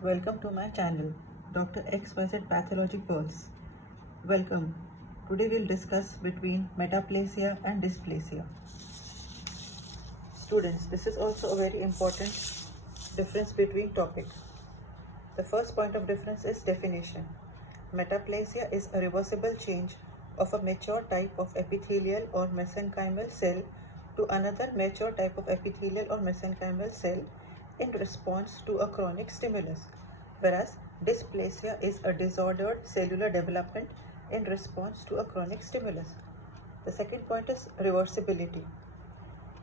Welcome to my channel, Dr XYZ Pathology Pulse. Welcome. Today we'll discuss between metaplasia and dysplasia. Students, this is also a very important difference between topics. The first point of difference is definition. Metaplasia is a reversible change of a mature type of epithelial or mesenchymal cell to another mature type of epithelial or mesenchymal cell in response to a chronic stimulus, whereas dysplasia is a disordered cellular development in response to a chronic stimulus. The second point is reversibility.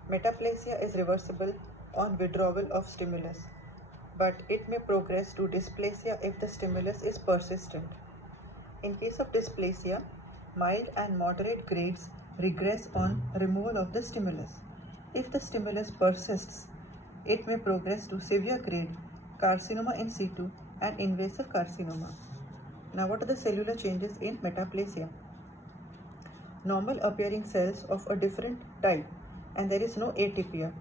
Metaplasia is reversible on withdrawal of stimulus, but it may progress to dysplasia if the stimulus is persistent. In case of dysplasia, mild and moderate grades regress on removal of the stimulus. If the stimulus persists, it may progress to severe grade carcinoma in situ and invasive carcinoma. Now, what are the cellular changes in metaplasia? Normal appearing cells of a different type, and there is no atypia.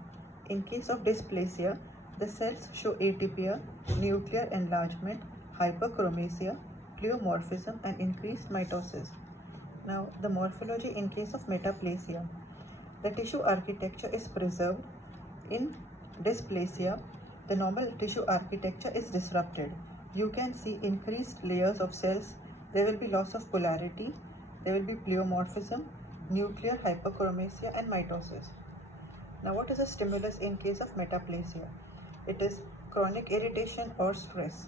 In case of dysplasia, the cells show atypia, nuclear enlargement, hyperchromasia, pleomorphism, and increased mitosis. Now, the morphology in case of metaplasia. The tissue architecture is preserved. In dysplasia, the normal tissue architecture is disrupted. You can see increased layers of cells. There will be loss of polarity. There will be pleomorphism, nuclear hyperchromasia, and mitosis. Now, what is a stimulus in case of metaplasia? It is chronic irritation or stress.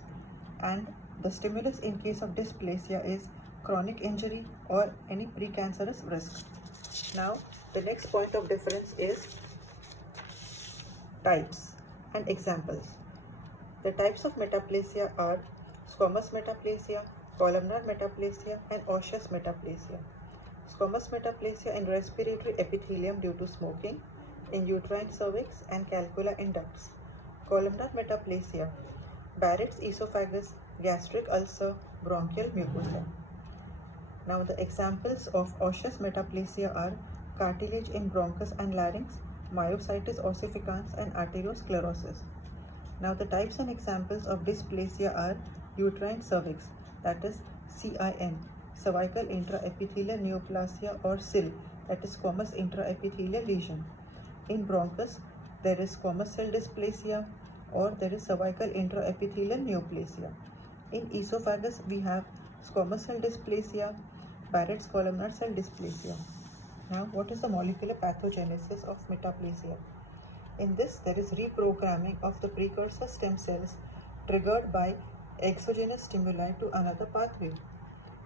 And the stimulus in case of dysplasia is chronic injury or any precancerous risk. Now, the next point of difference is types and examples. The types of metaplasia are squamous metaplasia, columnar metaplasia, and osseous metaplasia. Squamous metaplasia in respiratory epithelium due to smoking, in uterine cervix and calcula in ducts. Columnar metaplasia, Barrett's esophagus, gastric ulcer, bronchial mucosa. Now the examples of osseous metaplasia are cartilage in bronchus and larynx, myositis ossificans, and arteriosclerosis. Now the types and examples of dysplasia are uterine cervix, that is CIN, cervical intraepithelial neoplasia, or SIL, that is squamous intraepithelial lesion. In bronchus, there is squamous cell dysplasia, or there is cervical intraepithelial neoplasia. In esophagus, we have squamous cell dysplasia, Barrett's columnar cell dysplasia. Now, what is the molecular pathogenesis of metaplasia? In this, there is reprogramming of the precursor stem cells triggered by exogenous stimuli to another pathway.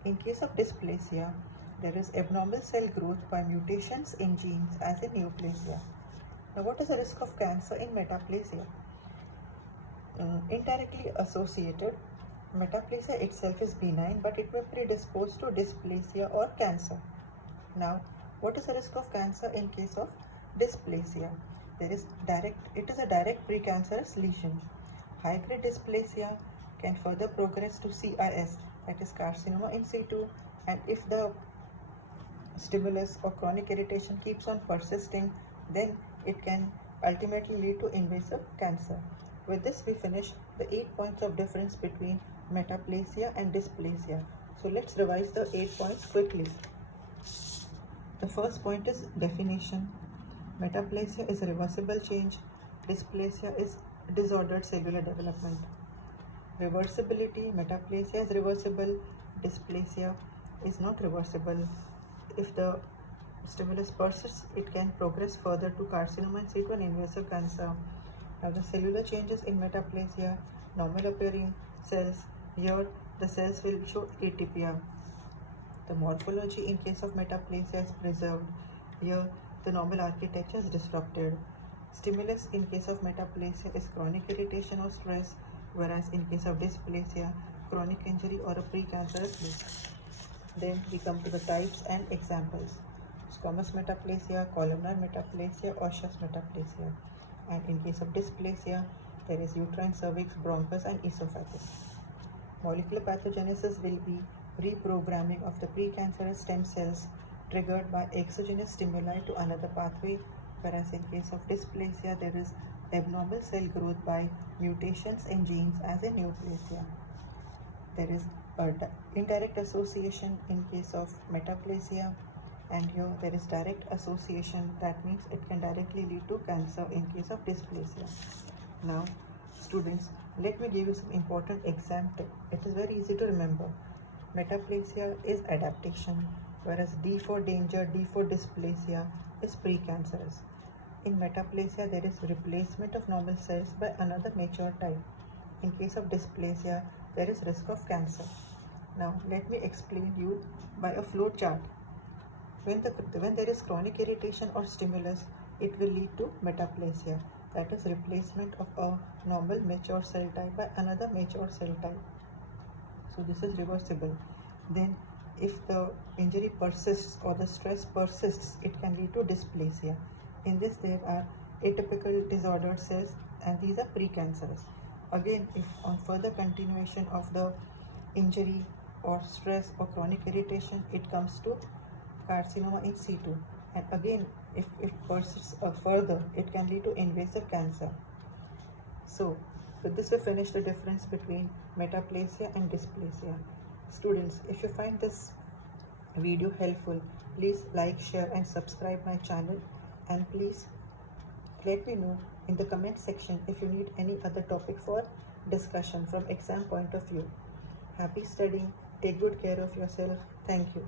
In case of dysplasia, there is abnormal cell growth by mutations in genes as in neoplasia. Now, what is the risk of cancer in metaplasia? Indirectly associated, metaplasia itself is benign, but it may predispose to dysplasia or cancer. Now, what is the risk of cancer in case of dysplasia? It is a direct precancerous lesion. High-grade dysplasia can further progress to CIS, that is carcinoma in situ, and if the stimulus or chronic irritation keeps on persisting, then it can ultimately lead to invasive cancer. With this, we finish the 8 points of difference between metaplasia and dysplasia. So let's revise the 8 points quickly. The first point is definition. Metaplasia is a reversible change. Dysplasia is disordered cellular development. Reversibility. Metaplasia is reversible. Dysplasia is not reversible. If the stimulus persists, it can progress further to carcinoma in situ and invasive cancer. Now the cellular changes in metaplasia, normal appearing cells. Here the cells will show atypia. The morphology in case of metaplasia is preserved. Here the normal architecture is disrupted. Stimulus in case of metaplasia is chronic irritation or stress, whereas in case of dysplasia, chronic injury or a precancerous risk. Then we come to the types and examples. Squamous metaplasia, columnar metaplasia, osseous metaplasia. And in case of dysplasia, there is uterine cervix, bronchus, and esophagus. Molecular pathogenesis will be reprogramming of the precancerous stem cells triggered by exogenous stimuli to another pathway, whereas in case of dysplasia, there is abnormal cell growth by mutations in genes as in neoplasia. There is indirect association in case of metaplasia, and here there is direct association. That means it can directly lead to cancer in case of dysplasia. Now students, let me give you some important exam tip. It is very easy to remember. Metaplasia is adaptation, whereas D for danger, D for dysplasia is precancerous. In metaplasia, there is replacement of normal cells by another mature type. In case of dysplasia, there is risk of cancer. Now let me explain you by a flow chart. When there is chronic irritation or stimulus, it will lead to metaplasia. That is replacement of a normal mature cell type by another mature cell type. So this is reversible. Then if the injury persists or the stress persists, it can lead to dysplasia. In this there are atypical disordered cells, and these are precancerous. Again, if on further continuation of the injury or stress or chronic irritation, it comes to carcinoma in situ, and again if it persists further, it can lead to invasive cancer. So with this we finish the difference between metaplasia and dysplasia. Students, if you find this video helpful, please like, share and subscribe my channel, and please let me know in the comment section if you need any other topic for discussion from exam point of view. Happy studying. Take good care of yourself. Thank you.